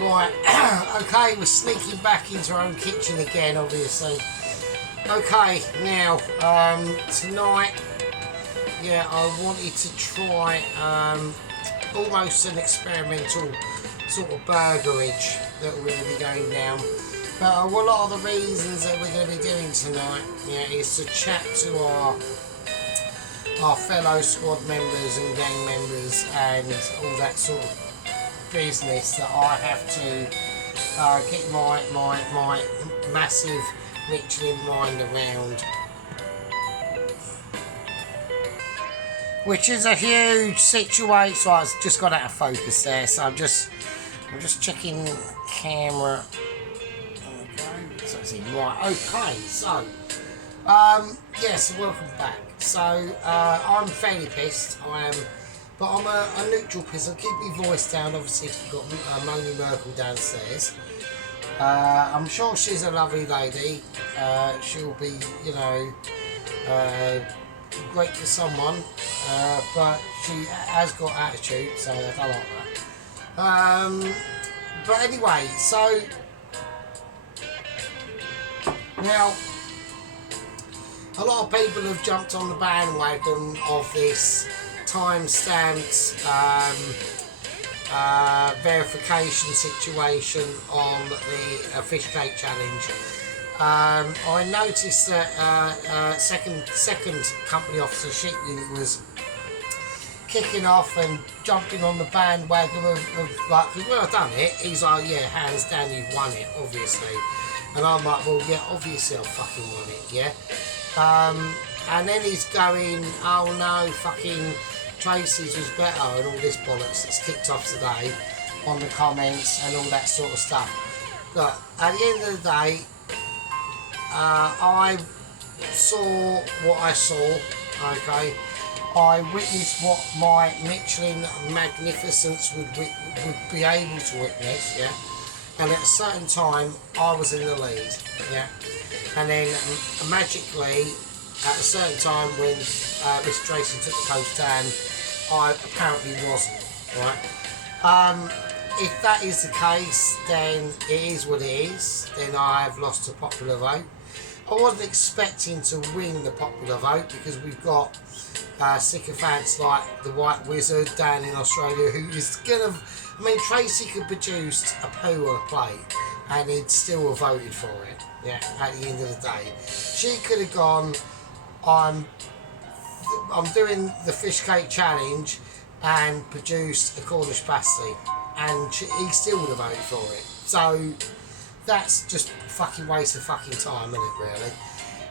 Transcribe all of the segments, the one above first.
Right, okay, we're sneaking back into our own kitchen again, obviously. Okay, now, tonight, yeah, I wanted to try almost an experimental sort of burgerage that we're going to be going down. But a lot of the reasons that we're going to be doing tonight, yeah, is to chat to our fellow squad members and gang members and all that sort of business that I have to get my massive Michelin mind around, which is a huge situation. So I've just got out of focus there, so I'm just checking camera. Okay, so it's in right. Okay, so yes, welcome back. So I'm fairly pissed. I am. But I'm a neutral piss. I'll keep my voice down. Obviously, we've got Moni Merkel downstairs. I'm sure she's a lovely lady. She'll be, you know, great for someone. But she has got attitude, so I don't like that. But anyway, so now a lot of people have jumped on the bandwagon of this time-stamped verification situation on the fish cake challenge. I noticed that second company officer ship unit was kicking off and jumping on the bandwagon of like, because when I've done it, he's like, yeah, hands down, you've won it, obviously. And I'm like, well, yeah, obviously I've fucking won it, yeah. And then he's going, oh no, fucking Tracy's was better and all this bollocks that's kicked off today on the comments and all that sort of stuff. Look, at the end of the day, I saw what I saw, okay? I witnessed what my Michelin magnificence would be able to witness, yeah? And at a certain time, I was in the lead, yeah? And then magically, at a certain time when Miss Tracy took the post down, I apparently wasn't, right? If that is the case, then it is what it is. Then I have lost a popular vote. I wasn't expecting to win the popular vote because we've got sycophants like the White Wizard down in Australia who is gonna, I mean, Tracy could produce a poo on a plate and he'd still have voted for it, yeah, at the end of the day. She could have gone, I'm doing the fish cake challenge and produced a Cornish pasty, and he still would have voted for it. So that's just a fucking waste of fucking time, isn't it, really?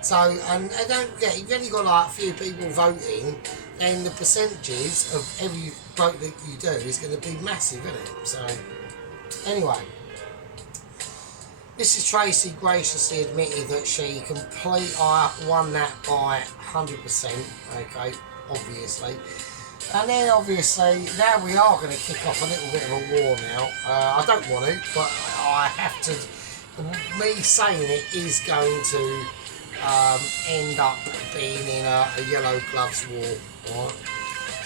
So, and don't forget, you've only got like a few people voting, then the percentages of every vote that you do is going to be massive, isn't it? So, anyway. Mrs. Tracy graciously admitted that she won that by 100%, okay, obviously. And then obviously, now we are going to kick off a little bit of a war now. I don't want to, but I have to. Me saying it is going to end up being in a yellow gloves war, right?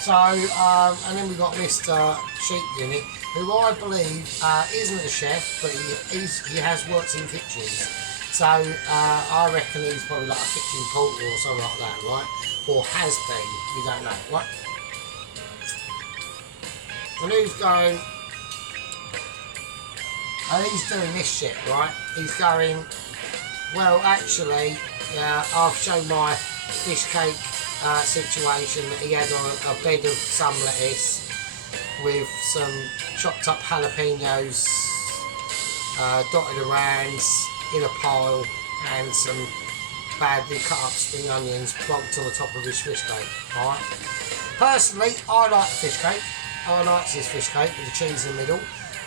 So, and then we've got Mr. Sheep Unit, who I believe isn't a chef, but he has worked in kitchens. So I reckon he's probably like a kitchen porter or something like that, right? Or has been, you don't know, right? And he's going, and he's doing this shit, right? He's going, well, actually, I've shown my fish cake situation that he had on a bed of some lettuce with some chopped up jalapenos dotted around in a pile and some badly cut up spring onions plonked on the top of his fish cake. Alright. Personally, I like the fish cake. I liked his fish cake with the cheese in the middle.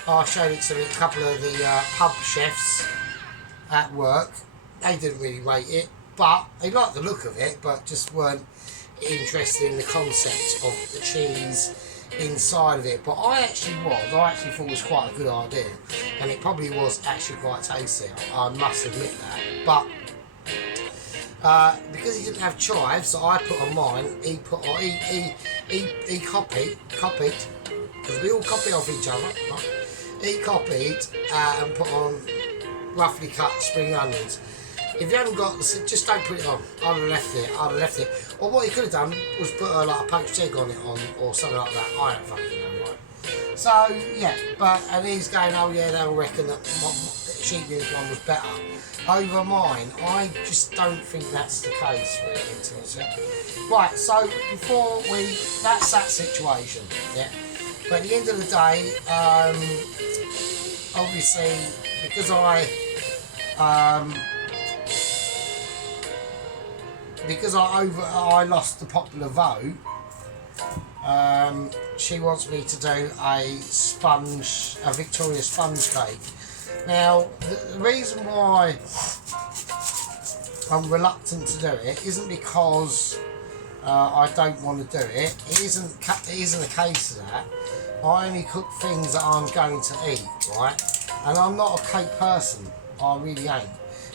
I showed it to a couple of the pub chefs at work. They didn't really rate it, but they liked the look of it, but just weren't interested in the concept of the cheese inside of it. But I actually thought it was quite a good idea, and it probably was actually quite tasty, I must admit that. But because he didn't have chives that I put on mine, he copied, because we all copy off each other, right? he copied and put on roughly cut spring onions. If you haven't got, just don't put it on. I'd have left it. I'd have left it. Or what you could have done was put like a poached egg on it, or something like that. I don't fucking know, right? So yeah, and he's going, oh yeah, they'll reckon that sheep unit one was better over mine. I just don't think that's the case, really. Right. So that's that situation. Yeah. But at the end of the day, obviously, because I lost the popular vote, she wants me to do a Victoria sponge cake. Now, the reason why I'm reluctant to do it isn't because I don't want to do it. It isn't a case of that. I only cook things that I'm going to eat, right? And I'm not a cake person. I really ain't.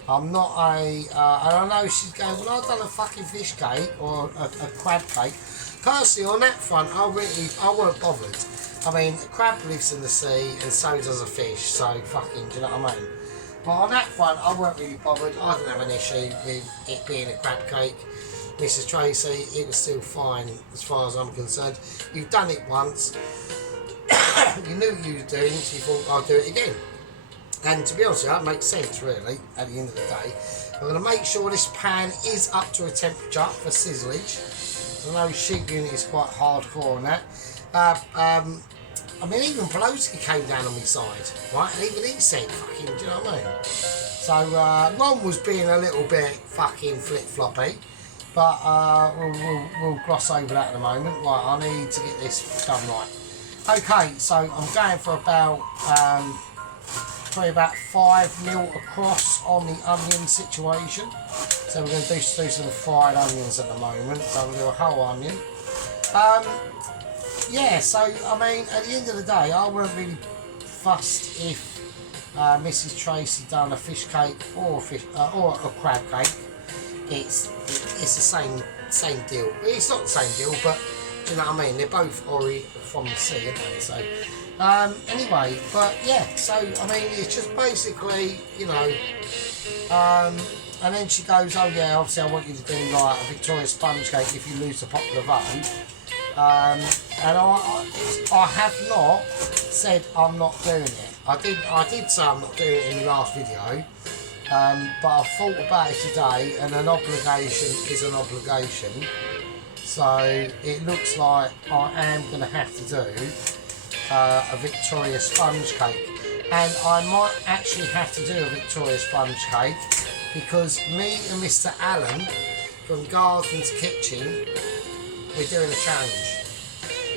I'm not and I know she's going, well, I've done a fucking fish cake or a crab cake. Personally, on that front, I weren't bothered. I mean, a crab lives in the sea and so does a fish, so fucking, do you know what I mean? But on that front, I weren't really bothered. I didn't have an issue with it being a crab cake. Mrs. Tracy, it was still fine as far as I'm concerned. You've done it once. You knew what you were doing, so you thought, I'll do it again. And to be honest with you, that makes sense really, at the end of the day. I'm going to make sure this pan is up to a temperature for sizzlage. I know sheep unit is quite hardcore on that. I mean, even Pelosi came down on my side, right? And even he said, fucking, do you know what I mean? So, Ron was being a little bit fucking flip-floppy. But we'll gloss over that in a moment. Right, I need to get this done right. Okay, so I'm going for probably about 5 mil across on the onion situation. So we're going to do some fried onions at the moment. So we'll do a whole onion. Yeah, so I mean, at the end of the day, I weren't really fussed if Mrs. Tracy done a fish cake or a crab cake. It's the same deal. It's not the same deal, but do you know what I mean? They're both from the sea, aren't they? So anyway, but yeah. So I mean, it's just basically, you know. And then she goes, oh yeah, obviously I want you to do like a Victoria sponge cake if you lose the popular vote. And I have not said I'm not doing it. I did say I'm not doing it in the last video. But I've thought about it today, and an obligation is an obligation. So it looks like I am going to have to do a Victoria sponge cake. And I might actually have to do a Victoria sponge cake because me and Mr. Allen from Gardens Kitchen, we're doing a challenge.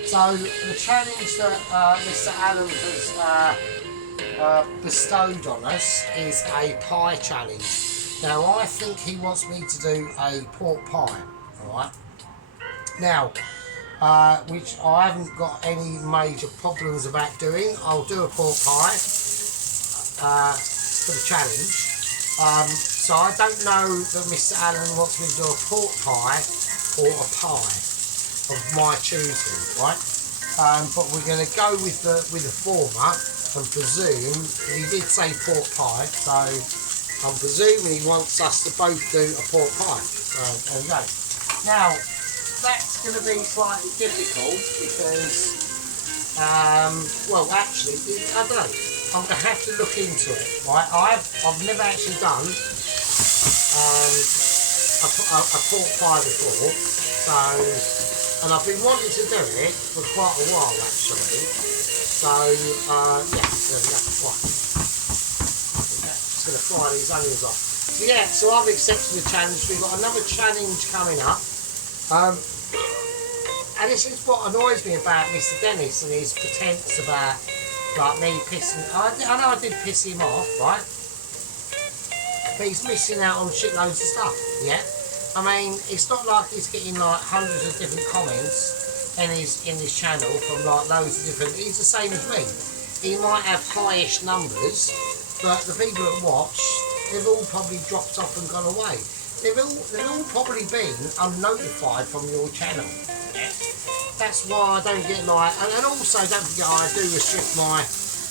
So the challenge that Mr. Allen has bestowed on us is a pie challenge. Now I think he wants me to do a pork pie, alright? Now, which I haven't got any major problems about doing. I'll do a pork pie for the challenge. So I don't know that Mr. Allen wants me to do a pork pie or a pie of my choosing, right? But we're going to go with the former and presume, he did say pork pie, so I'm presuming he wants us to both do a pork pie. So there we go. Now, that's going to be slightly difficult because, well actually, I don't know, I'm going to have to look into it, right? I've never actually done a pork pie before, so, and I've been wanting to do it for quite a while actually, so yeah, there we go, right. Just going to fry these onions off. So yeah, so I've accepted the challenge. We've got another challenge coming up, and this is what annoys me about Mr. Dennis and his pretense about like me pissing. I know I did piss him off, right? But he's missing out on shitloads of stuff, yeah? I mean, it's not like he's getting like hundreds of different comments in his channel from like loads of different. He's the same as me. He might have highish numbers, but the people that watch, they've all probably dropped off and gone away. They've all probably been unnotified from your channel. Yeah? That's why I don't get like, and also don't forget I do restrict my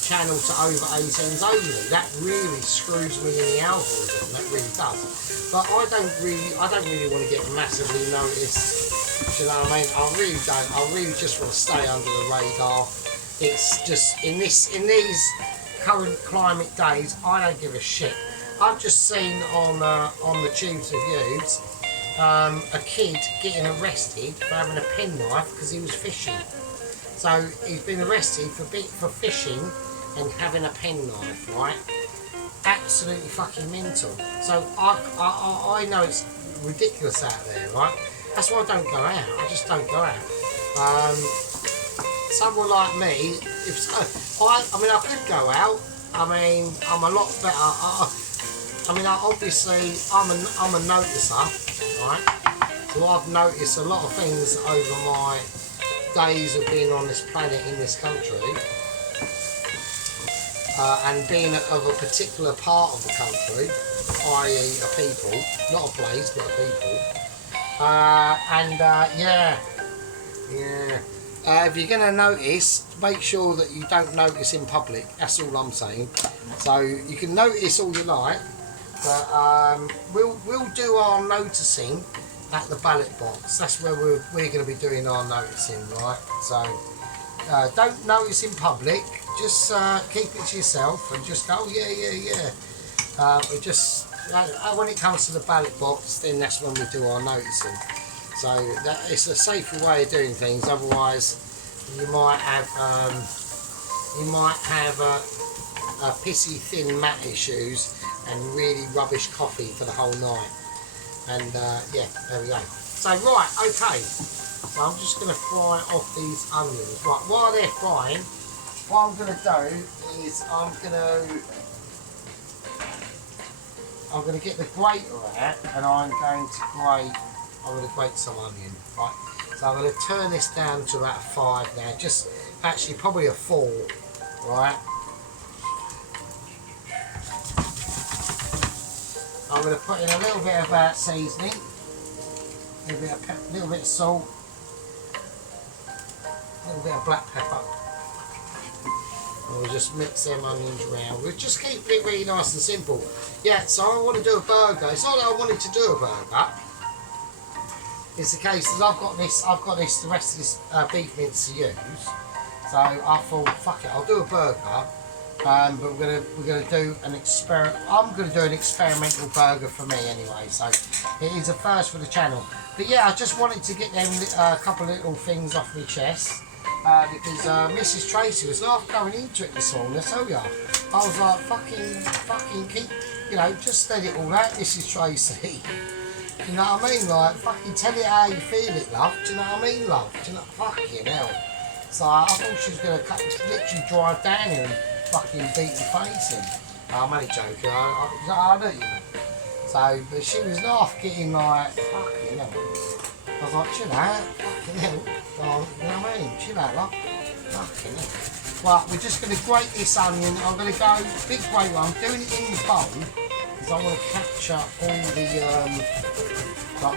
channel to over 18s only. That really screws me in the algorithm. That really does. But I don't really want to get massively noticed. Do you know what I mean? I really don't. I really just want to stay under the radar. It's just in these current climate days, I don't give a shit. I've just seen on the Tubes Reviews a kid getting arrested for having a penknife because he was fishing. So he's been arrested for fishing and having a penknife, right? Absolutely fucking mental. So I know it's ridiculous out there, right? That's why I don't go out. I just don't go out. Someone like me, I could go out. I mean, I'm a lot better. Obviously, I'm a noticer, right? So I've noticed a lot of things over my days of being on this planet in this country, and being of a particular part of the country, i.e. a people, not a place, but a people. If you're going to notice, make sure that you don't notice in public. That's all I'm saying. So you can notice all you like, but we'll do our noticing at the ballot box. That's where we're going to be doing our noticing, right? So don't notice in public. Just keep it to yourself and just go, when it comes to the ballot box, then that's when we do our noticing. So it's a safer way of doing things. Otherwise, you might have a pissy thin mat issues and really rubbish coffee for the whole night. And there we go. So right, okay. So I'm just going to fry off these onions. Right, while they're frying, what I'm going to do is I'm going to get the grater out, and I'm going to grate some onion. Right. So I'm going to turn this down to about 5 now. Just actually probably a 4. Right. I'm going to put in a little bit of seasoning, a little bit of salt, a little bit of black pepper. And we'll just mix them onions around. We'll just keep it really nice and simple. Yeah, so I want to do a burger. It's not that I wanted to do a burger. It's the case that I've got the rest of this beef mince to use. So I thought, fuck it, I'll do a burger. But we're gonna do an experiment. I'm gonna do an experimental burger for me anyway. So it is a first for the channel. But yeah, I just wanted to get them a couple of little things off my chest because Mrs. Tracy was half going into it this morning. I tell you, I was like, fucking keep, just let it all out, Mrs. Tracy. You know what I mean? Like, fucking tell it how you feel it, love. Do you know what I mean, love? Do you know? Fucking hell. So I thought she was gonna literally drive down here and fucking beat your face in. I'm only joking, I know you mean. So, but she was half getting like, fucking hell. I was like, chill out, fucking hell. Well, you know what I mean? Chill out, love. Fucking hell. Well, we're just going to grate this onion. I'm going to go big grater. I'm doing it in the bowl because I want to capture all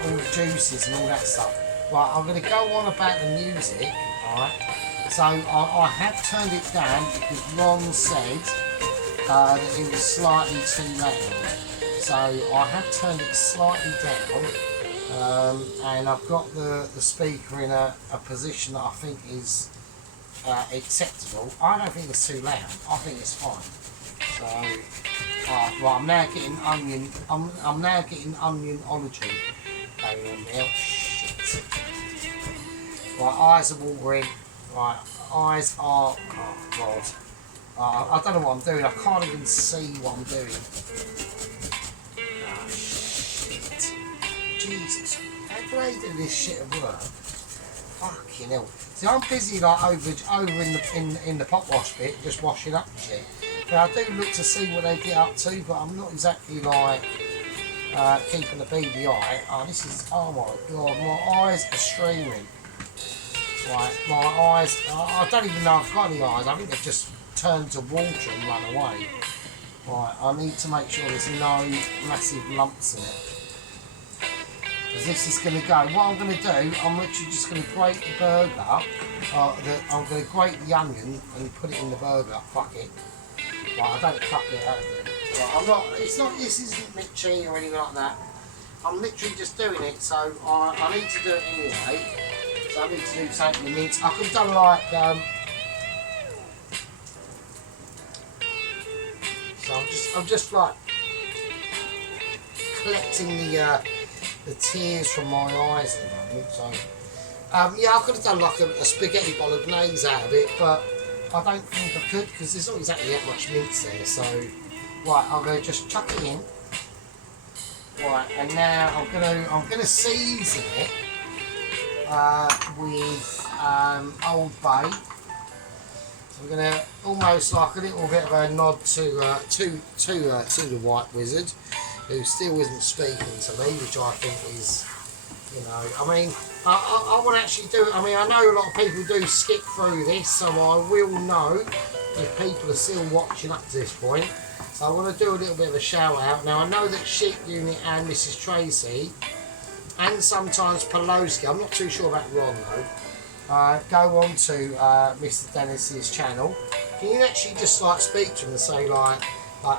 the juices and all that stuff. Right, I'm going to go on about the music, alright? So I have turned it down because Ron said that it was slightly too loud. So I have turned it slightly down, and I've got the speaker in a position that I think is acceptable. I don't think it's too loud. I think it's fine. So right, I'm now getting onion. I'm now getting onionology going on now. Shit. Right, eyes are watering. Right, eyes are, oh god, I don't know what I'm doing, I can't even see what I'm doing. Oh shit, Jesus, how do they do this shit at work? Fucking hell. See, I'm busy like over in the pot wash bit, just washing up and shit. But I do look to see what they get up to, but I'm not exactly like keeping a beady eye. Oh, this is, oh my god, my eyes are streaming. Right, my eyes, I don't even know if I've got any eyes, I think they've just turned to water and run away. Right, I need to make sure there's no massive lumps in it. because this is going to go. What I'm going to do, I'm literally just going to grate the burger. I'm going to grate the onion and put it in the burger. Fuck it. Right, I don't fuck it out. Right, I'm not. It's not. This isn't Mitchy or anything like that. I'm literally just doing it. So I need to do it anyway. So I need to do something in the mince. I could have done like. So I'm just like collecting the tears from my eyes at the moment. So yeah, I could have done like a spaghetti bolognese out of it, but I don't think I could because there's not exactly that much mince there. So right, I'm gonna just chuck it in. Right, and now I'm gonna season it with Old Bay. So we're gonna almost like a little bit of a nod to the White Wizard, who still isn't speaking to me, which I think is, you know, I mean, I want to actually do it. I mean, I know a lot of people do skip through this, so I will know if people are still watching up to this point. So I want to do a little bit of a shout out. Now I know that Sheep Unit and Mrs. Tracy, and sometimes Poloski, I'm not too sure about Ron though, go on to Mr. Dennis's channel. Can you actually just like speak to him and say like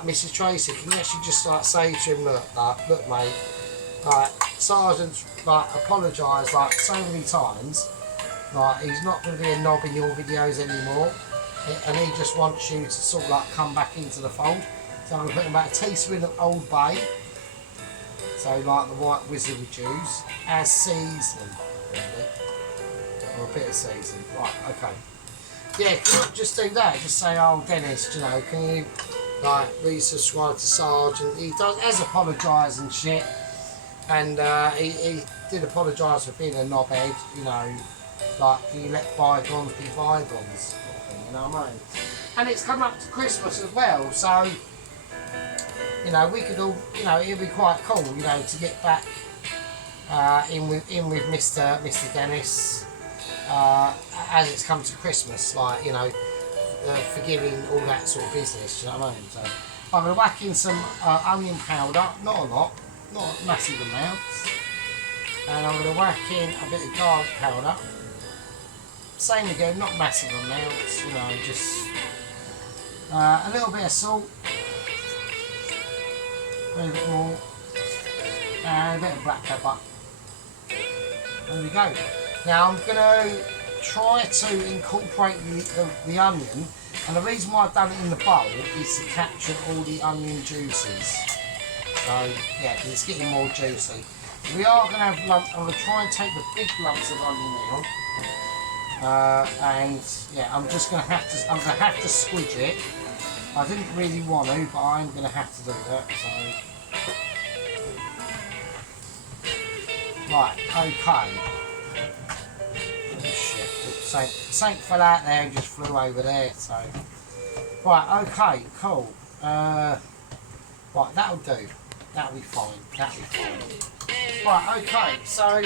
Mrs. Tracy, can you actually just like say to him, look mate, Sergeant's like apologised like so many times, like he's not going to be a knob in your videos anymore, and he just wants you to sort of like come back into the fold. So I'm going to put in about a teaspoon of Old Bay, so like the White Wizard would use, as seasoning, really. Or a bit of seasoning. Right, okay. Yeah, just do that. Just say, oh Dennis, you know, can you like resubscribe to Sergeant? He has apologised and shit, and he did apologise for being a knobhead, you know, like he let bygones be bygones, sort of thing, you know what I mean? And it's coming up to Christmas as well, so you know, we could all, you know, it'd be quite cool, you know, to get back in with Mr. Dennis as it's come to Christmas, like, you know, forgiving all that sort of business, you know what I mean? So I'm going to whack in some onion powder, not a lot, not massive amounts, and I'm going to whack in a bit of garlic powder, same again, not massive amounts, you know, just a little bit of salt, a little bit more, and a bit of black pepper. There we go. Now I'm going to try to incorporate the onion, and the reason why I've done it in the bowl is to capture all the onion juices. So yeah, it's getting more juicy. We are going to have lumps. I'm going to try and take the big lumps of onion now, and yeah, I'm just going to have to. I'm going to have to squidge it. I didn't really want to, but I'm going to have to do that. So right, okay. Oh shit! Something fell out there and just flew over there. So right, okay, cool. Right, that'll do. That'll be fine. That'll be fine. Right, okay, so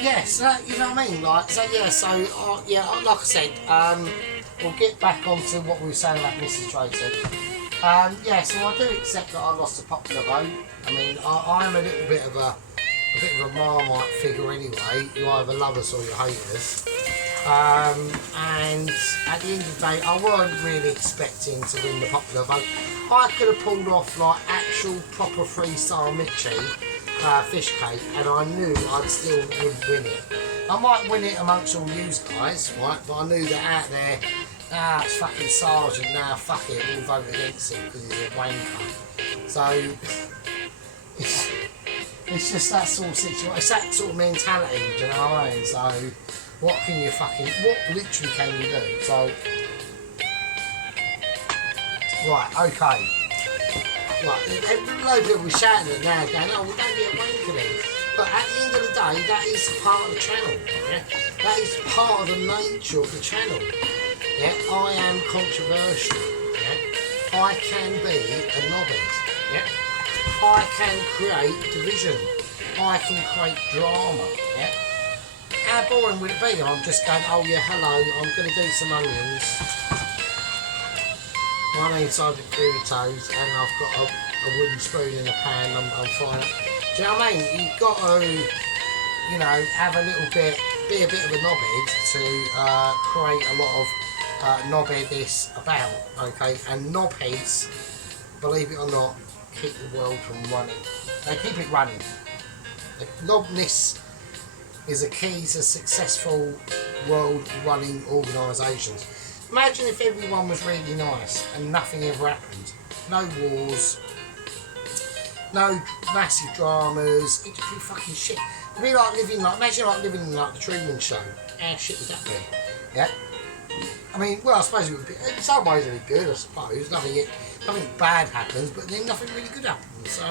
yeah, so you know what I mean, like, so yeah, so yeah, like I said, we'll get back onto what we were saying about Mrs. Tracy. Yeah, so I do accept that I lost a popular vote. I mean, I'm a little bit of a Marmite figure anyway. You either love us or you hate us. And at the end of the day, I weren't really expecting to win the popular vote. I could have pulled off like actual proper freestyle Mitchy fish cake, and I knew I still would win it. I might win it amongst all you guys, right? But I knew that out there, it's fucking Sergeant, fuck it, we'll vote against him because he's a wanker. So it's just that sort of situation, it's that sort of mentality, do you know what I mean? So what literally can you do? So right, okay. Right, a load of people were shouting it now, going, oh, we don't get wanker then. But at the end of the day, that is part of the channel. Yeah? That is part of the nature of the channel. Yeah? I am controversial. Yeah? I can be a knobhead. Yeah? I can create division. I can create drama. Yeah? How boring would it be? I'm just going, oh yeah, hello, I'm going to do some onions. My name's Sergeant Curry Toes, and I've got a wooden spoon in a pan, I'm fine. Do you know what I mean? You've got to, you know, have a little bit, be a bit of a knobhead to create a lot of knobheadness about, okay? And knobheads, believe it or not, keep the world from running. They keep it running. Knobness is a key to successful world-running organisations. Imagine if everyone was really nice and nothing ever happened. No wars, no massive dramas. It'd just be fucking shit. It'd be like living like, imagine like living in like the Truman Show. How shit would that be? Yeah. I mean, well, I suppose it would be. In some ways, it would be good. I suppose nothing bad happens, but then nothing really good happens. So,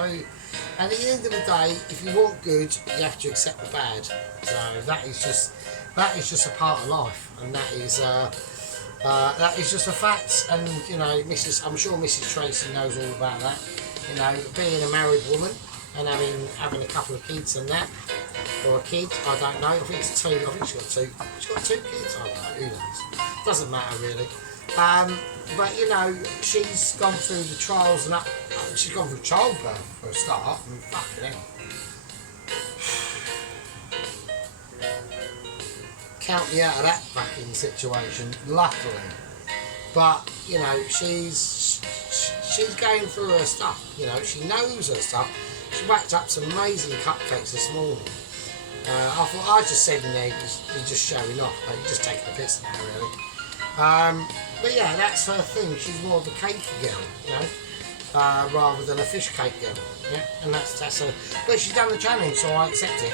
at the end of the day, if you want good, you have to accept the bad. So that is just a part of life, and that is just a fact. And you know, I'm sure Mrs. Tracy knows all about that. You know, being a married woman and having a couple of kids and that, or a kid, I don't know. I think it's two. I think she's got two. She's got 2 kids. I don't know. Who knows? Doesn't matter really. But you know, she's gone through the trials and she's gone through childbirth for a start. I mean, fucking hell. Count me out of that fucking situation, luckily. But you know, she's going through her stuff. You know, she knows her stuff. She whacked up some amazing cupcakes this morning. I thought I just said in there, you're just showing off, but you're just taking a piss now, really. But yeah, that's her thing. She's more of a cakey girl, you know, rather than a fish cake girl. Yeah, and that's her. But she's done the challenge, so I accept it.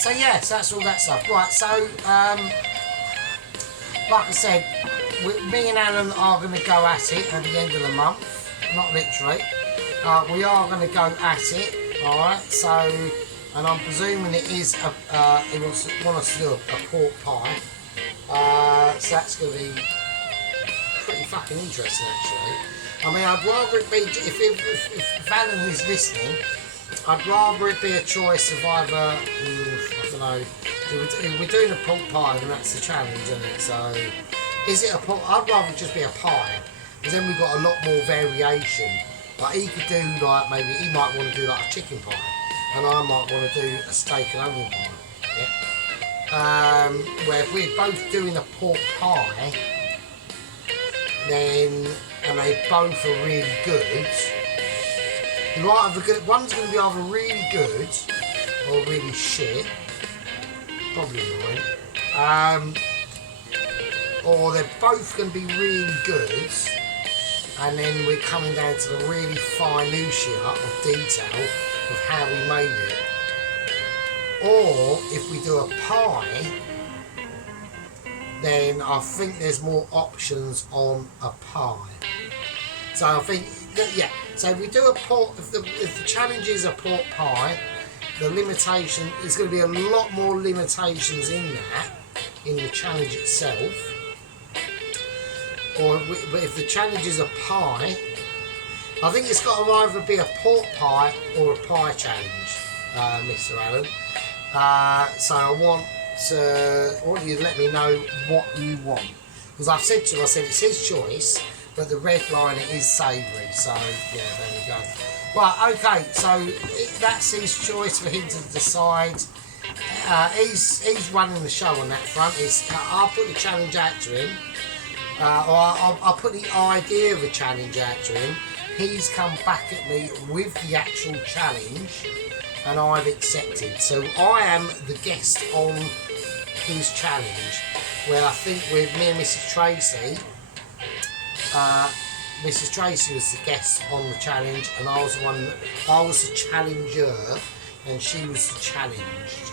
So yes, that's all that stuff. Right, so like I said, me and Alan are going to go at it at the end of the month. Not literally. We are going to go at it. All right. So, and I'm presuming it is he want us to do a pork pie. So that's going to be pretty fucking interesting, actually. I mean, I'd rather it be, if Alan is listening, I'd rather it be a choice of either, I don't know, if we're doing a pork pie, then that's the challenge, isn't it? So, is it a pork? I'd rather it just be a pie, because then we've got a lot more variation. Like, he could do, like, maybe he might want to do, like, a chicken pie, and I might want to do a steak and onion pie, yeah? Where if we're both doing a pork pie, then, and they both are really good, one's going to be either really good or really shit, probably mine, or they're both going to be really good, and then we're coming down to the really fine minutiae of detail of how we made it. Or if we do a pie, then I think there's more options on a pie. So I think, yeah, so if we do a pork, if the challenge is a pork pie, the limitation, there's going to be a lot more limitations in that, in the challenge itself. Or if the challenge is a pie, I think it's got to either be a pork pie or a pie challenge, Mr. Allen. So I want you to let me know what you want. Because I've said to him, it's his choice, but the red line is savoury. So yeah, there we go. Right, okay, so that's his choice for him to decide. He's running the show on that front. I'll put the challenge out to him. Or I'll put the idea of a challenge out to him. He's come back at me with the actual challenge, and I've accepted. So I am the guest on his challenge, where I think with me and Mrs. Tracy, Mrs. Tracy was the guest on the challenge, and I was the challenger, and she was the challenged.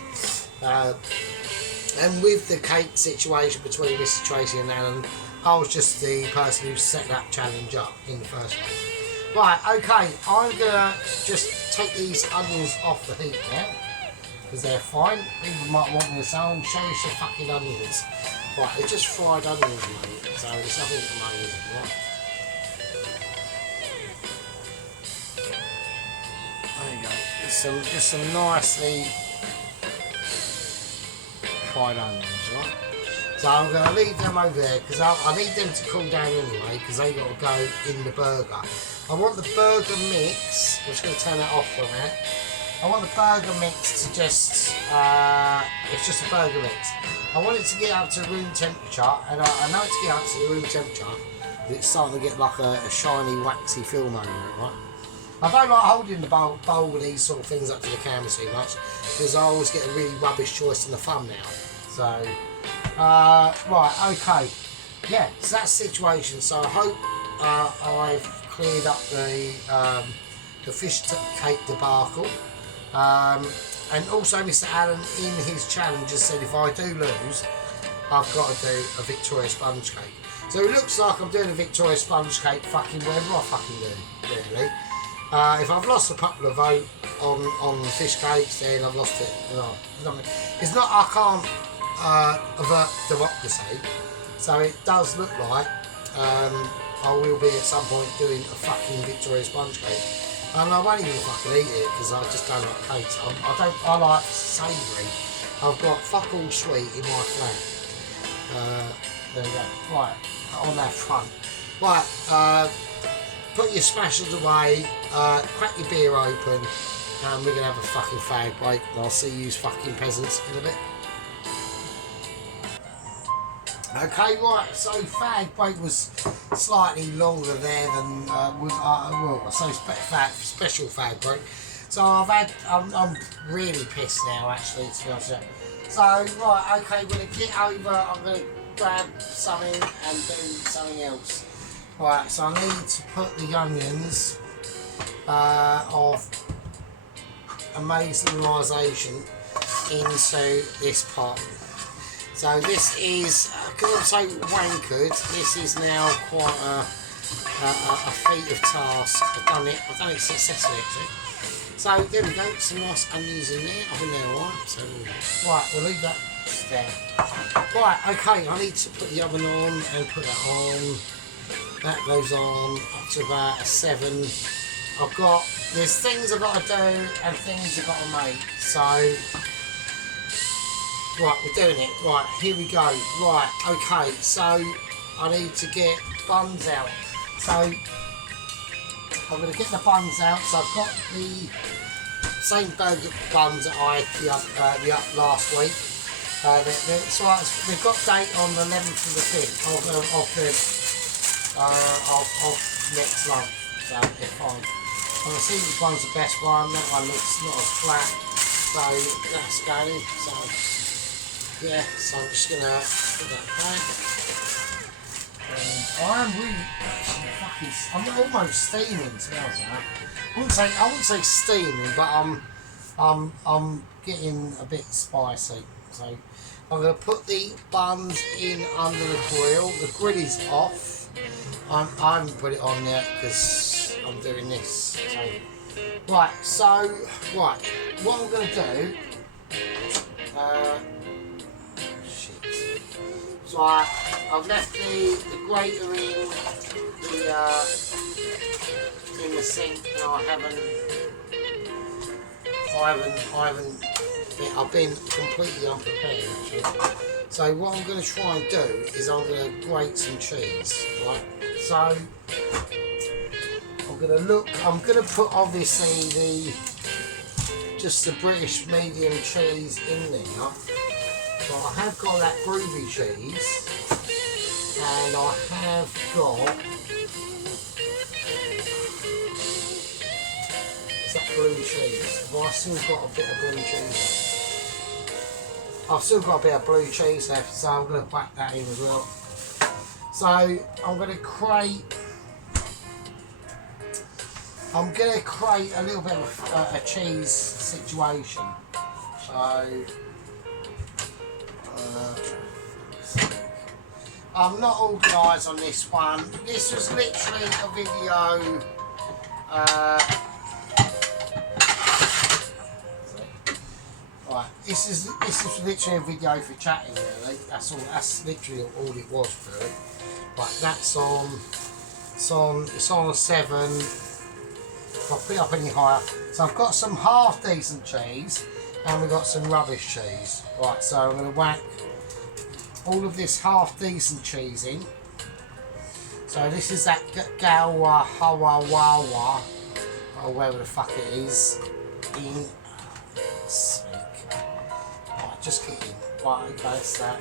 And with the cake situation between Mrs. Tracy and Alan, I was just the person who set that challenge up in the first place. Right, okay, I'm gonna just take these onions off the heat now, because they're fine. People might want me to say, oh, show us your fucking onions. Right, they're just fried onions, mate, so there's nothing amazing, right? There you go, just some nicely fried onions, right? So I'm going to leave them over there because I need them to cool down anyway, because they've got to go in the burger. I want the burger mix. I'm just going to turn that off for a minute. I want the burger mix to just, it's just a burger mix. I want it to get up to room temperature, and I know it to get up to the room temperature, but it's starting to get like a shiny, waxy film over it, right? I don't like holding the bowl with these sort of things up to the camera too much, because I always get a really rubbish choice in the thumbnail. So, right, okay. Yeah, so that's the situation. So I hope I've cleared up the fish cake debacle. And also Mr. Allen in his challenge has said if I do lose, I've got to do a Victoria sponge cake. So it looks like I'm doing a Victoria sponge cake fucking whatever I fucking do, really. If I've lost a popular vote on fish cakes, then I've lost it. It's not, I can't avert democracy, so it does look like I will be at some point doing a fucking Victoria sponge cake. And I won't even fucking eat it because I just don't like cakes. I like savoury. I've got fuck all sweet in my flat. There we go. Right, on that front. Right, put your smashers away, crack your beer open, and we're going to have a fucking fag break. And I'll see you fucking peasants in a bit. Okay, right, so fag break was slightly longer there than well, I say special fag break. So I'm really pissed now, actually, to be honest with you. So, right, okay, we're going to get over, I'm going to grab something and do something else. Right, so I need to put the onions of Amazingisation into this pot. So this is, because I'm so wankered, this is now quite a feat of task. I've done it successfully actually. So there we go, some nice onions in there, I think they're alright. So, right, we'll leave that there. Right, okay, I need to put the oven on and put that on. That goes on up to about a 7. There's things I've got to do and things I've got to make. So, right, we're doing it. Right, here we go. Right, okay, so I need to get buns out. So I'm going to get the buns out. So I've got the same burger buns that I had the up last week. They've got date on the 11th of the 5th of next month. So they're fine. And I see which one's the best one. That one looks not as flat. So that's going. So yeah, so I'm just going to put that back. I am really actually fucking, I'm almost steaming to be honest. I wouldn't say steaming, but I'm getting a bit spicy. So I'm going to put the buns in under the grill. The grill is off. I haven't put it on yet because I'm doing this. So, right, what I'm going to do, so I've left the grater in the sink, and I've been completely unprepared actually. So what I'm going to try and do is I'm going to grate some cheese, right? So I'm going to put obviously just the British medium cheese in there. So I have got that groovy cheese, and I have got, is that blue cheese? Have I still got a bit of blue cheese? I've still got a bit of blue cheese left, so I'm going to whack that in as well. So I'm going to crate a little bit of a cheese situation. So I'm not organised on this one. This was literally a video. Right, this is literally a video for chatting really. That's all. That's literally all it was really. Right, that's on. It's on a 7. I'll put it up any higher. So I've got some half decent cheese, and we've got some rubbish cheese. Right, so I'm going to whack all of this half decent cheese in. So this is that Galwa Hawa Wawa, or wherever the fuck it is. In sake. Right, just keep in. Right, okay, it's that.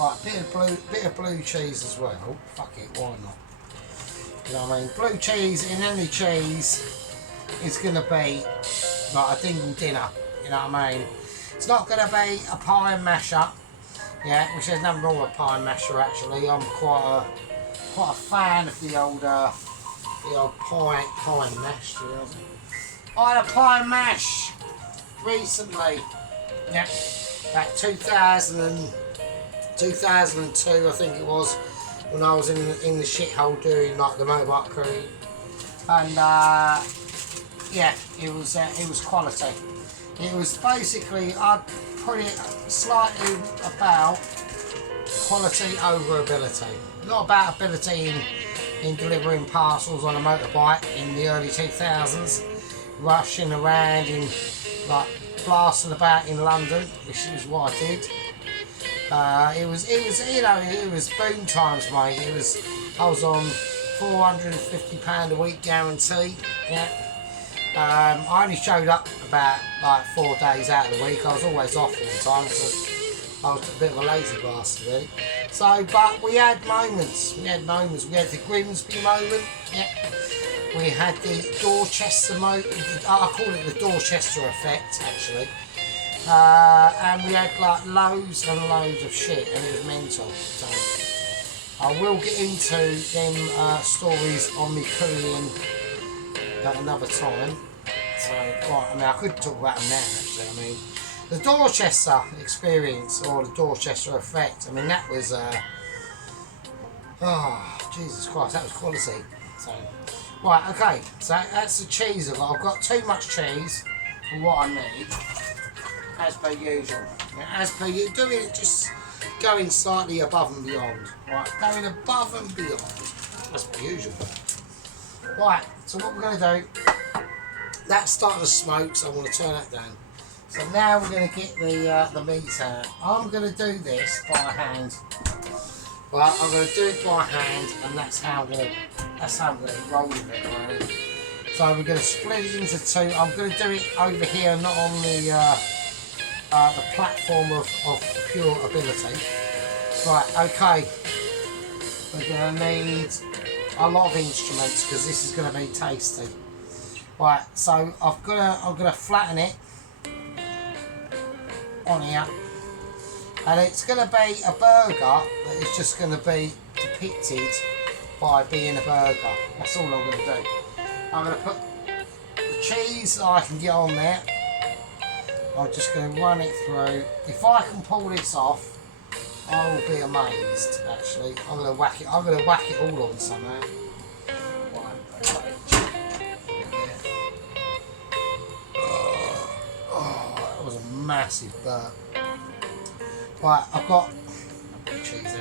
Right, bit of blue cheese as well. Fuck it, why not? You know what I mean? Blue cheese in any cheese is gonna be like a dingle dinner. You know what I mean? It's not gonna be a pie and masher. Yeah, which there's nothing wrong with a pie and masher actually. I'm quite a fan of the old pie and mash. I had a pie and mash recently. Yeah, about 2002 I think it was, when I was in the shithole doing like the motorbike crew, and yeah, it was quality. It was basically, I'd put it slightly about quality over ability. Not about ability in delivering parcels on a motorbike in the early 2000s, rushing around in like blasting about in London, which is what I did. It was you know, it was boom times, mate. I was on £450 a week guarantee. Yeah. I only showed up about like 4 days out of the week. I was always off all the time because I was a bit of a lazy bastard, really. So, but we had moments. We had the Grimsby moment. Yeah. We had the Dorchester moment. I call it the Dorchester effect, actually. And we had like loads and loads of shit, and it was mental. So I will get into them stories on me cooling at another time. So, right, I mean, I could talk about them now, actually. I mean, the Dorchester experience, or the Dorchester effect, I mean, that was, oh, Jesus Christ, that was quality. So, right, okay, so that's the cheese I've got too much cheese for what I need, as per usual. As per you, doing it, just going slightly above and beyond. Right, going above and beyond, as per usual. Right, so what we're going to do, that's starting to smoke, so I'm going to turn that down. So now we're going to get the meat out. I'm going to do this by hand. Right, I'm going to do it by hand, and that's how I'm going to roll with it, really. So we're going to split it into two. I'm going to do it over here, not on the platform of pure ability. Right, okay. We're going to need a lot of instruments because this is going to be tasty. Right, so I'm gonna flatten it on here, and it's gonna be a burger that is just gonna be depicted by being a burger. That's all I'm gonna do. I'm gonna put the cheese that I can get on there. I'm just gonna run it through. If I can pull this off, I will be amazed. Actually, I'm gonna whack it all on somehow. Right, okay. Massive burp. Right, I've got cheese in.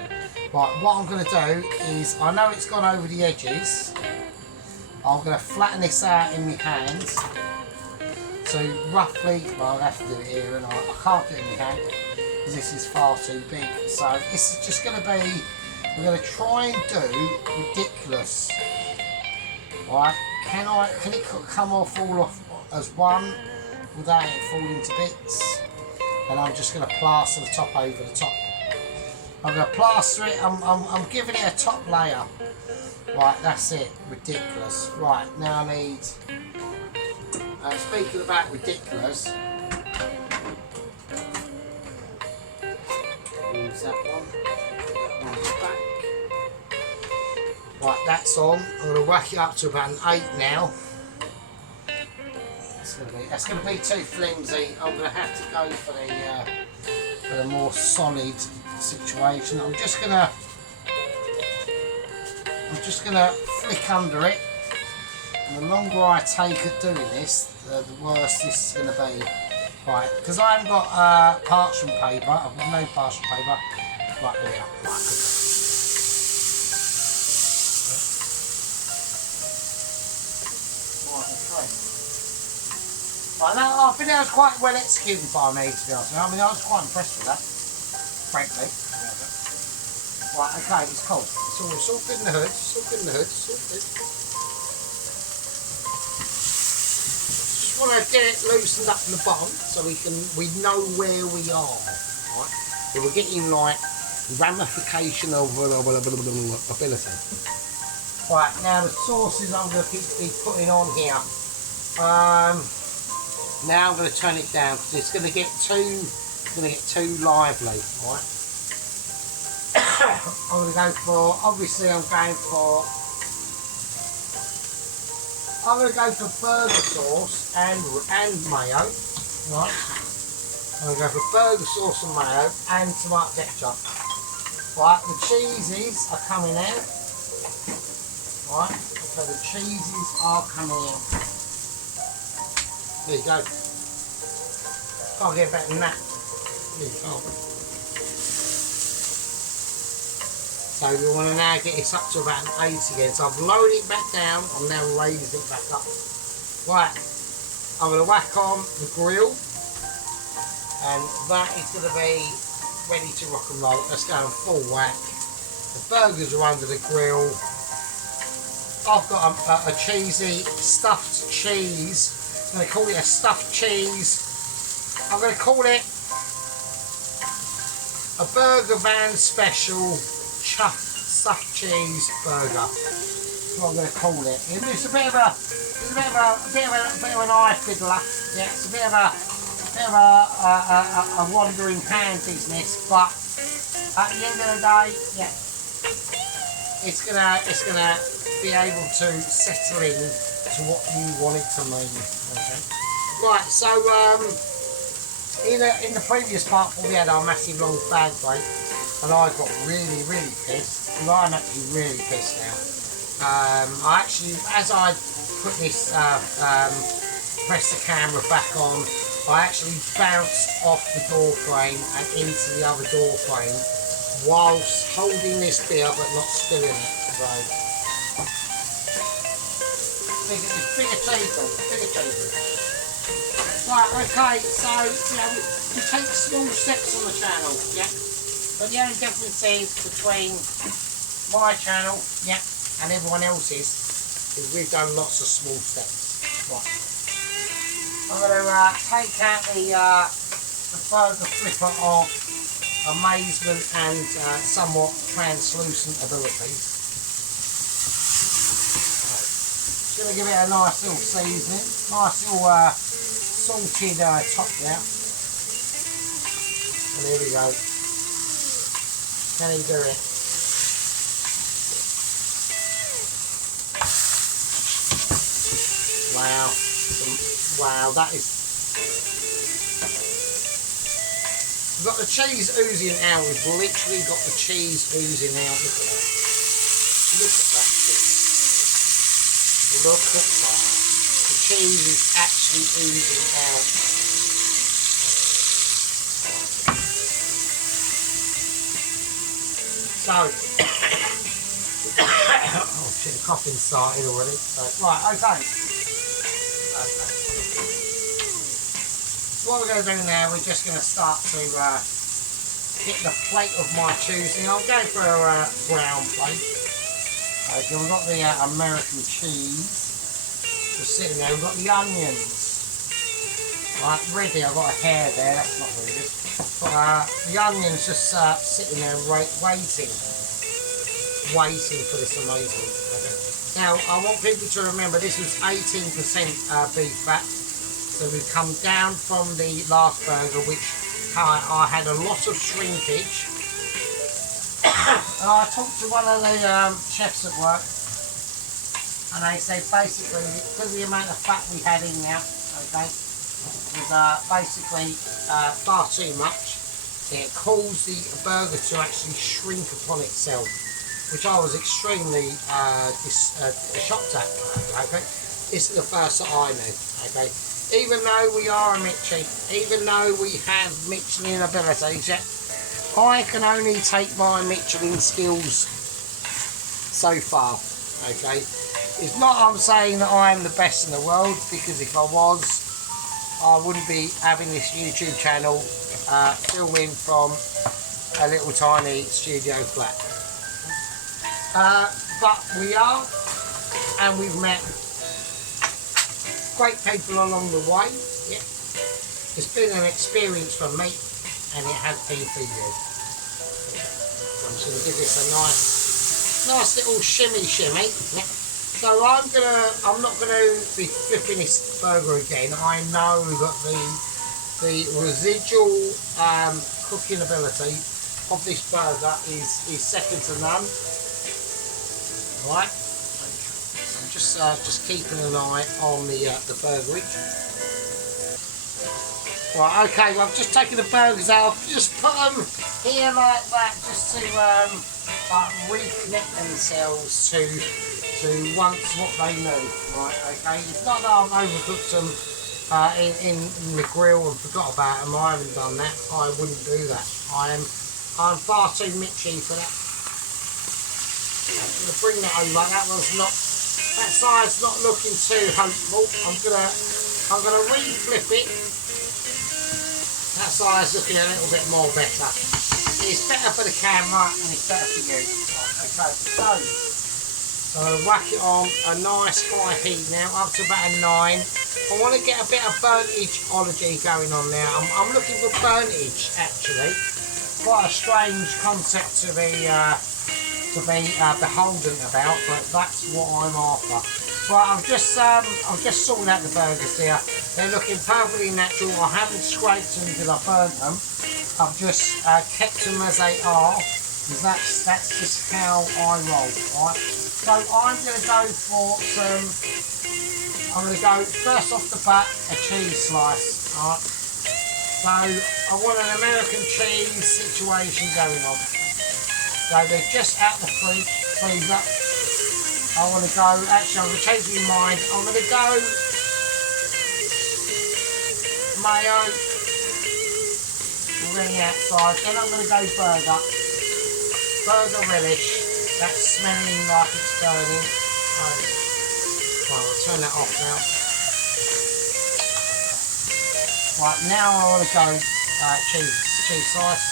Right, what I'm going to do is, I know it's gone over the edges. I'm going to flatten this out in my hands. So roughly, well, I'll have to do it here, and I can't do it in my hand because this is far too big. So this is just going to be, we're going to try and do ridiculous. Right, can it come off all off as one without it falling to bits? And I'm just going to plaster the top over the top. I'm going to plaster it. I'm giving it a top layer. Right, that's it. Ridiculous. Right, now I need. Speaking about ridiculous. Use that one. That one's back. Right, that's on. I'm going to whack it up to about an 8 now. That's going to be too flimsy. I'm going to have to go for the more solid situation. I'm just going to flick under it, and the longer I take at doing this, the worse this is going to be. Right, because I haven't got parchment paper. I've got no parchment paper. Right, there we are. Right, okay. Right, I think that was quite well executed by me, to be honest. I mean, I was quite impressed with that, frankly. Right, okay, it's cold. It's all good in the hood. It's all good in the hood. It's all good. Just want to get it loosened up in the bottom so we know where we are. Right? So we're getting like ramification of ability. Right, now the sauces I'm going to be putting on here. Now I'm going to turn it down because it's going to get too lively. Right. I'm going to go for, obviously I'm going for burger sauce and mayo, right? I'm going to go for burger sauce and mayo and tomato ketchup. Right, the cheeses are coming out. Right, so the cheeses are coming out. There you go. Can't get better than that. There you go. So we want to now get this up to about an 8 again. So I've lowered it back down, I'm now raising it back up. Right, I'm going to whack on the grill, and that is going to be ready to rock and roll. Let's go on full whack. The burgers are under the grill. I've got a cheesy stuffed cheese. I'm going to call it a stuffed cheese. I'm going to call it a Burger Van Special stuffed cheese burger. That's what I'm going to call it. It's a bit of an eye fiddler. Yeah, it's a bit of a wandering hand business, but at the end of the day, yeah, it's gonna be able to settle in to what you want it to mean. Okay. Right. So in the previous part, we had our massive long fag break. And I got really pissed, and I'm actually really pissed now. I actually, as I put this, press the camera back on, I actually bounced off the door frame and into the other door frame whilst holding this beer but not spilling it. So, big achievement. Right, okay, so we take small steps on the channel, yeah. But the only difference is between my channel, yeah, and everyone else's is we've done lots of small steps. Right. I'm going to take out the burger flipper of amazement and somewhat translucent abilities. Just going to give it a nice little seasoning, nice little salted top there. And here we go. Can he do it? Wow. Wow, that is... We've got the cheese oozing out. We've literally got the cheese oozing out. Look at that. Look at that shit. Look at that. The cheese is actually oozing out. So, oh shit, the coughing started already. So, right, okay. So what we're going to do now, we're just going to start to get the plate of my choosing. I'm going for a brown plate. Okay, we've got the American cheese just sitting there. We've got the onions. Right, ready. I've got a hair there, that's not very good. But the onions just sitting there waiting for this amazing. Okay. Now, I want people to remember this was 18% beef fat. So we've come down from the last burger, which I had a lot of shrinkage. And I talked to one of the chefs at work, and they said basically because of the amount of fat we had in there, okay, was basically far too much. It caused the burger to actually shrink upon itself, which I was extremely shocked at. Okay, this is the first that I knew. Okay, even though we are a Michelin, even though we have Michelin abilities, yet I can only take my Michelin skills so far. Okay, it's not I'm saying that I am the best in the world, because if I was, I wouldn't be having this YouTube channel filming from a little tiny studio flat. But we are, and we've met great people along the way. Yeah. It's been an experience for me, and it has been for you. I'm just going to give this a nice little shimmy. Yeah. So I'm not gonna be flipping this burger again. I know that the residual cooking ability of this burger is second to none. Right. So I'm just keeping an eye on the burgerage. Right. Okay. Well, I've just taken the burgers out. I've just put them here like that, just to reconnect themselves to once what they knew. Right. Okay. It's not that I've overcooked them in the grill and forgot about them. I haven't done that. I wouldn't do that. I'm far too mitchy for that. I'm going to bring that over. That side's not looking too hopeful. I'm gonna re-flip it. That side's looking a little bit more better. It's better for the camera and it's better for you. Okay, so I'm going to whack it on a nice high heat now, up to about a 9. I want to get a bit of burntage-ology going on now. I'm looking for burntage, actually. Quite a strange concept to be beholden about, but that's what I'm after. Right, I've just sorted out the burgers there. They're looking perfectly natural. I haven't scraped them because I burnt them. I've just kept them as they are, because that's just how I roll. Right. So I'm going to go for some. I'm going to go first off the bat a cheese slice. Right. So I want an American cheese situation going on. So they're just out the freezer. I want to go, actually I'm going to change my mind. I'm going to go mayo, already outside. Then I'm going to go burger relish. That's smelling like it's burning. Right, I'll turn that off now. Right, now I want to go cheese slice.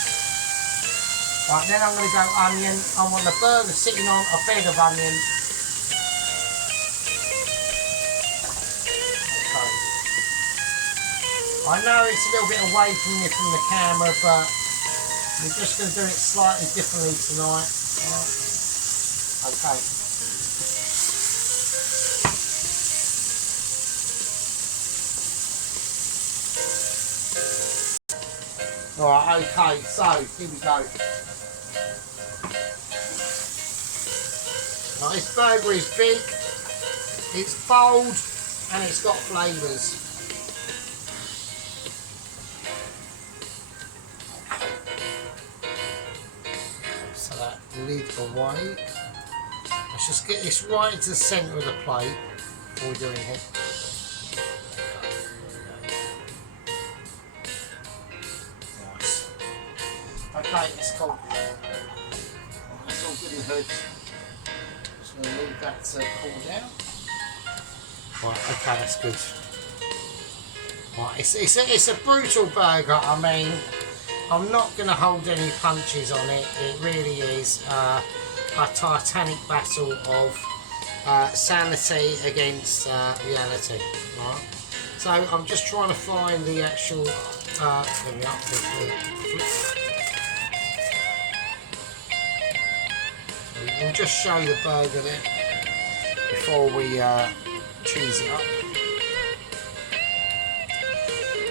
Right, then I'm going to go onion. I want the burger sitting on a bed of onion. Okay. I know it's a little bit away from you from the camera, but we're just going to do it slightly differently tonight. Right. Okay. Right, okay, so here we go. Right, this burger is big, it's bold, and it's got flavours. So that lid away. Let's just get this right into the centre of the plate before we're doing it. Nice. Okay, it's cool. That's all good in the hood. Just going to leave that to cool down. Right, okay, that's good. Right, it's a brutal burger. I mean, I'm not going to hold any punches on it. It really is a titanic battle of sanity against reality. Right. So I'm just trying to find the actual. There we are. We'll just show the burger there before we cheese it up.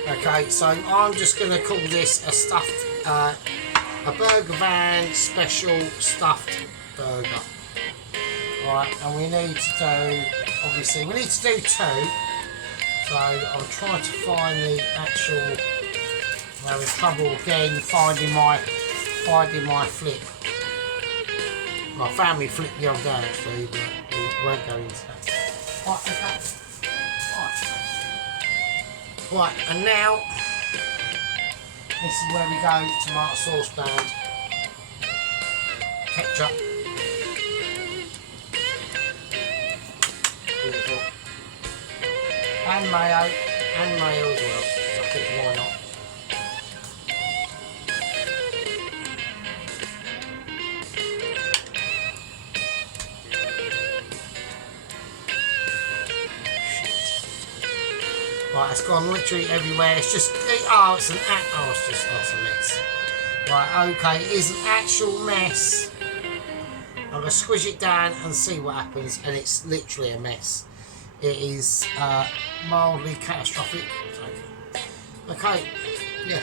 Okay, so I'm just going to call this a stuffed, a Burger Van special stuffed burger. Right, and we need to do, obviously, we need to do 2. So I'm trying to find the actual. I'm having trouble again finding my flip. My family flipped the other day actually, but we won't go into that. Right, okay. Right, and now this is where we go. Tomato sauce band, ketchup, beautiful, and mayo as well. I think why not. Right, it's gone literally everywhere. It's just, it's a mess. Right, okay, it is an actual mess. I'm going to squish it down and see what happens, and it's literally a mess. It is mildly catastrophic. Okay, yeah.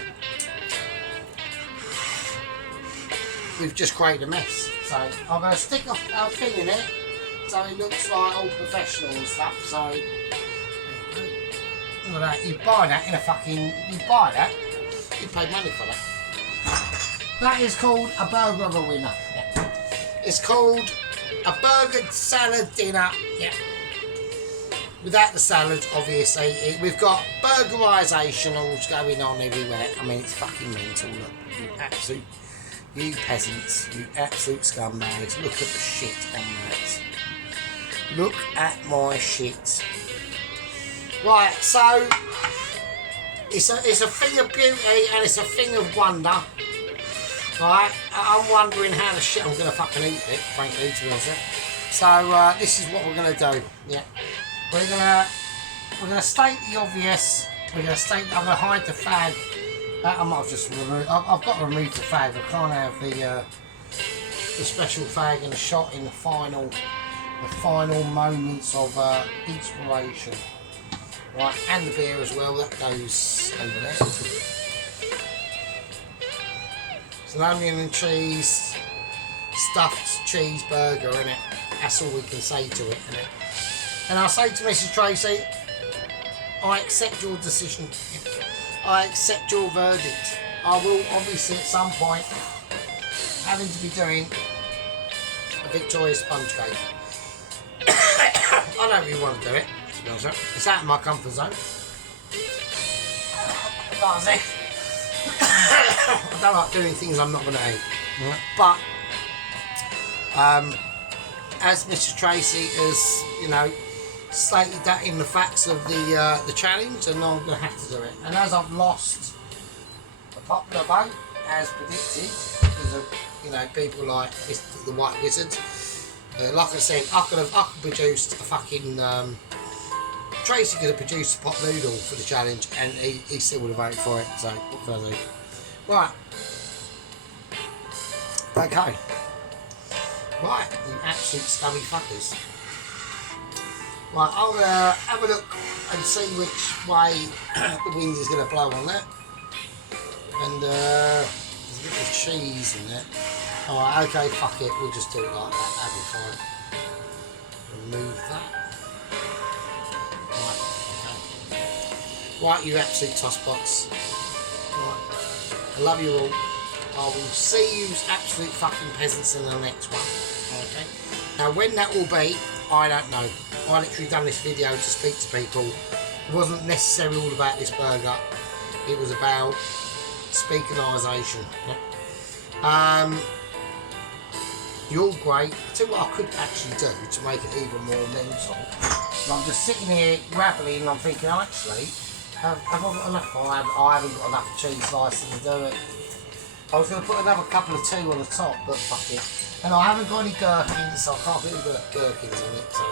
We've just created a mess. So I'm going to stick a thing in it so it looks like all professional and stuff. So look at that. You buy that in a fucking, you pay money for that. That is called a burger of a winner. Yeah. It's called a burger salad dinner. Yeah. Without the salad, obviously, we've got burgerisation all going on everywhere. I mean, it's fucking mental. Look, you peasants, you absolute scumbags. Look at the shit on that. Look at my shit. Right, so it's a thing of beauty and it's a thing of wonder. Right, I'm wondering how the shit I'm gonna fucking eat it, frankly, to be honest. So this is what we're gonna do. Yeah, we're gonna state the obvious. I'm gonna hide the fag. I might have just removed. I've got to remove the fag. I can't have the special fag in a shot in the final moments of inspiration. Right, and the beer as well. That goes over there. It's an onion and cheese stuffed cheeseburger, innit? That's all we can say to it, innit? And I'll say to Mrs. Tracy, I accept your decision. I accept your verdict. I will obviously at some point having to be doing a Victoria sponge cake. I don't really want to do it, to be honest with you. It's out of my comfort zone. I don't like doing things I'm not going to eat. But as Mr. Tracy has, you know, stated that in the facts of the challenge, and I'm going to have to do it. And as I've lost the popular vote, as predicted, because of, you know, people like the White Wizard, like I said, I could produce a fucking Tracy could have produced a pot noodle for the challenge, and he still would have voted for it. So what can I do? Right. Okay. Right, you absolute scummy fuckers. Right, I'll have a look and see which way the wind is going to blow on that. And there's a bit of cheese in there. Alright, okay, fuck it, we'll just do it like that, that'll be fine. Remove that. Right, okay. Right, you absolute tossbox. Right, I love you all. I will see you absolute fucking peasants in the next one. Okay. Now when that will be, I don't know. I literally done this video to speak to people. It wasn't necessarily all about this burger. It was about speakerisation. Yeah. You're all great. I tell you what I could actually do to make it even more mental. I'm just sitting here grappling and I'm thinking, oh, actually, have I got enough? I haven't got enough cheese slices to do it. I was going to put another couple of 2 on the top, but fuck it. And I haven't got any gherkins, so I can't really put gherkins on it, so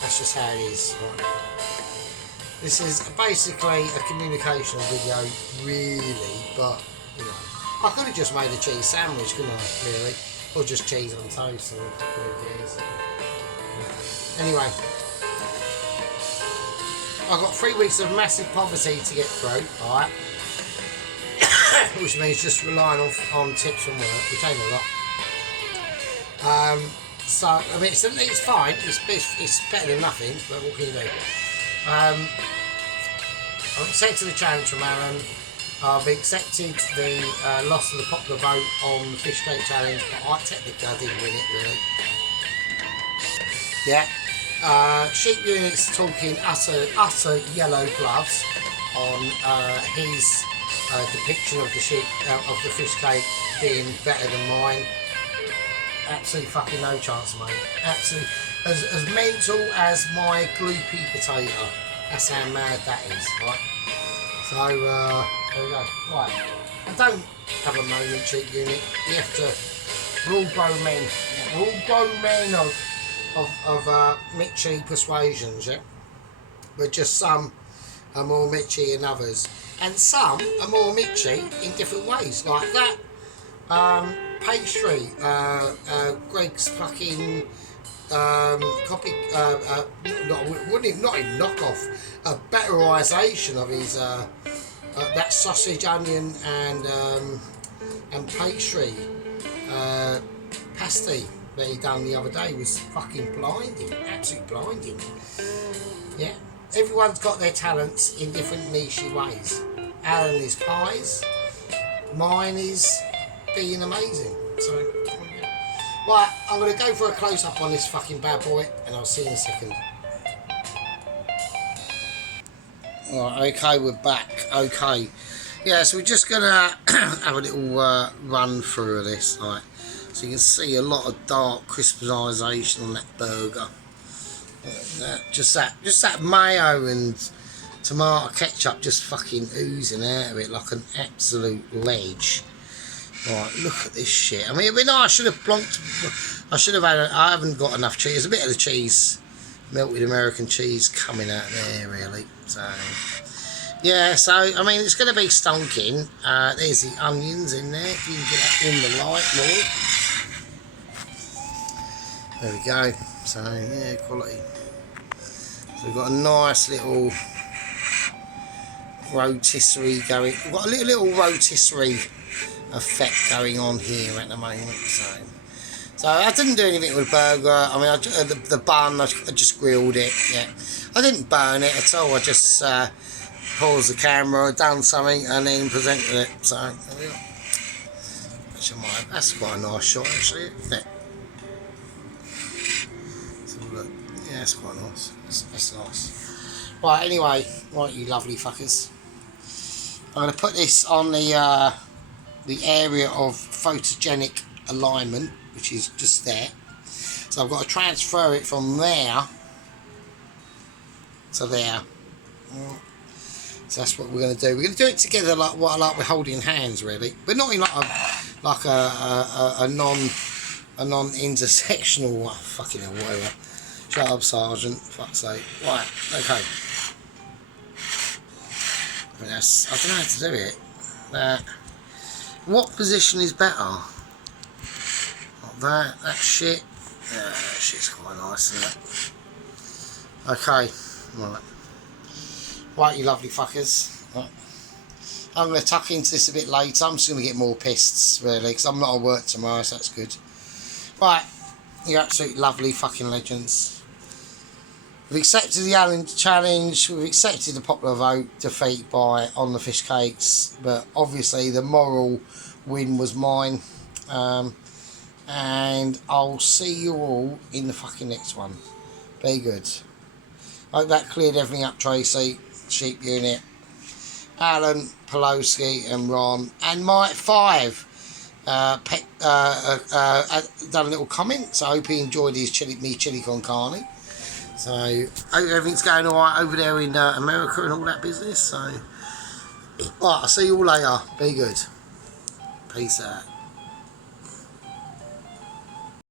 that's just how it is. Right. This is basically a communication video, really, but, you know, I could have just made a cheese sandwich, couldn't I, really? Or just cheese on toast, or who cares. Anyway, I've got 3 weeks of massive poverty to get through, alright? Which means just relying on tips from work, which ain't a lot. So, I mean, it's fine, it's better than nothing, but what can you do? I've accepted the challenge from Aaron. I've accepted the loss of the popular vote on the fish cake challenge, but technically I didn't win it, really. Yeah. Sheep Unit's talking utter yellow gloves on his depiction of the sheep of the fish cake being better than mine. Absolutely fucking no chance, mate. Absolutely as mental as my gloopy potato. That's how mad that is, right? So there we go. Right. I don't have a moment, Sheep Unit. You have to. We're all grown men. Yeah, we're all grown men of Mitchie persuasions. Yeah. We're just some are more Mitchy than others, and some are more Mitchy in different ways. Like that pastry, Greg's fucking copy, not even knockoff, a betterisation of his that sausage, onion, and pastry pasty that he done the other day was fucking blinding, absolutely blinding. Yeah, everyone's got their talents in different niche ways. Alan is pies, mine is being amazing. So, right, I'm going to go for a close-up on this fucking bad boy, and I'll see you in a second. Right, okay, we're back. Okay, yeah, so we're just going to have a little run through of this, right? So you can see a lot of dark crystallisation on that burger. Just that mayo and tomato ketchup just fucking oozing out of it like an absolute ledge. Right, look at this shit. I mean, I should have plonked. I should have had. I haven't got enough cheese. There's a bit of the cheese, melted American cheese, coming out there really. So yeah. So I mean, it's going to be stonking. There's the onions in there. If you can get that in the light more. There we go. So yeah, quality. So we've got a nice little rotisserie going. We've got a little rotisserie effect going on here at the moment. So I didn't do anything with the burger. I mean, the bun, I just grilled it. Yeah, I didn't burn it at all. I just paused the camera, done something, and then presented it. So there we go. That's quite a nice shot, actually, isn't it? So look, yeah, it's quite nice. That's nice. Right, anyway, right, you lovely fuckers. I'm going to put this on the area of photogenic alignment, which is just there. So I've got to transfer it from there to there. So that's what we're going to do. We're going to do it together like what I like with holding hands, really, but not in like a non-intersectional fucking hell, whatever. Shut up, Sergeant. Fuck's sake. Right. Okay. I don't know how to do it. What position is better? Like that. That shit. Yeah, that shit's quite nice, isn't it? Okay. Right. Right, you lovely fuckers. Right. I'm going to tuck into this a bit later. I'm just going to get more pissed, really, because I'm not at work tomorrow, so that's good. Right. You're absolutely lovely fucking legends. We've accepted the Allen challenge. We've accepted the popular vote defeat by On the Fish Cakes, but obviously the moral win was mine. And I'll see you all in the fucking next one. Be good. Hope that cleared everything up, Tracy. Sheep Unit, Alan, Pelosi, and Ron, and Mike 5. Done a little comment, so I hope he enjoyed his chili con carne. So I hope everything's going alright over there in America and all that business. So, right, I'll see you all later. Be good. Peace out.